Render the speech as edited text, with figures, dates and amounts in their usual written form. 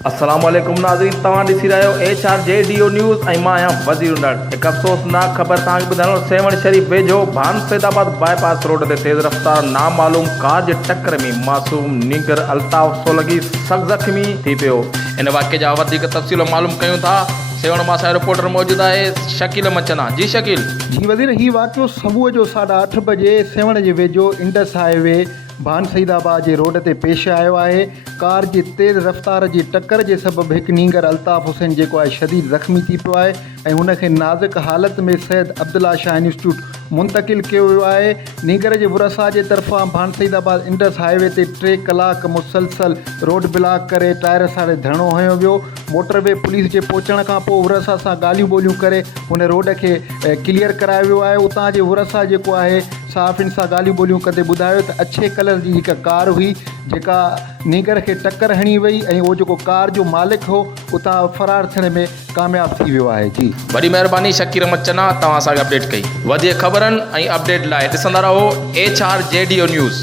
अस्सलाम वालेकुम नाज़रीन, तव्हां ॾिसी रहिया आहियो HRJDO न्यूज़ ऐं मां आहियां वज़ीर उंडड़। हिकु अफ़सोसनाक ख़बर तव्हांखे ॿुधाइणो, सेवण शरीफ़ वेझो भान सैदाबाद बाईपास रोड ते तेज़ रफ़्तार नामालूम कार जे टक्कर में मासूम नीगर अल्ताफ़ सोलगी सख़्त ज़ख़्मी थी पियो। इन वाक़े जा वधीक तफ़सील मालूम कयूं था। सेवण मां असांजो रिपोर्टर मौजूदु आहे शकील मचंदा। जी शकील। जी वज़ीर, हीउ वाक़ियो सुबुह जो 8:30 बजे सेवण जे वेझो इंडस हाईवे भान सईदाबाद जे रोड ते पेश आयो आहे। कार जी तेज़ रफ़्तार जी टक्कर जे सबबि हिकु नीगर अल्ताफ़ हुसैन जेको आहे शदीद ज़ख़्मी थी पियो आहे ऐं हुनखे नाज़ुक हालत में सैयद अब्दुल्ला शाह इंस्टीट्यूट मुंतक़िल कयो वियो आहे। नीगर जे वरसा जे तरफ़ां भान सईदाबाद इंडस हाईवे ते 3 कलाक मुसलसल रोड ब्लॉक करे टायर साड़े धरणो हयो वियो। मोटरवे पुलिस जे पहुचण खां पोइ वरसा सां ॻाल्हियूं ॿोलियूं करे हुन रोड खे क्लियर करायो वियो आहे। उतां जे वरसा जेको आहे साफ़िन सां ॻाल्हियूं ॿोलियूं कंदे ॿुधायो त अछे कलर जी हिकु कार हुई जेका नीगर खे टक्कर हणी वई ऐं उहो जेको कार जो मालिक हो उतां फरार थियण में कामयाब थी वियो आहे। जी वॾी महिरबानी शकील मचंदा, तव्हां असांखे अपडेट कई। वधीक ख़बरनि ऐं अपडेट लाइ ॾिसंदा रहो HRJDO न्यूज़।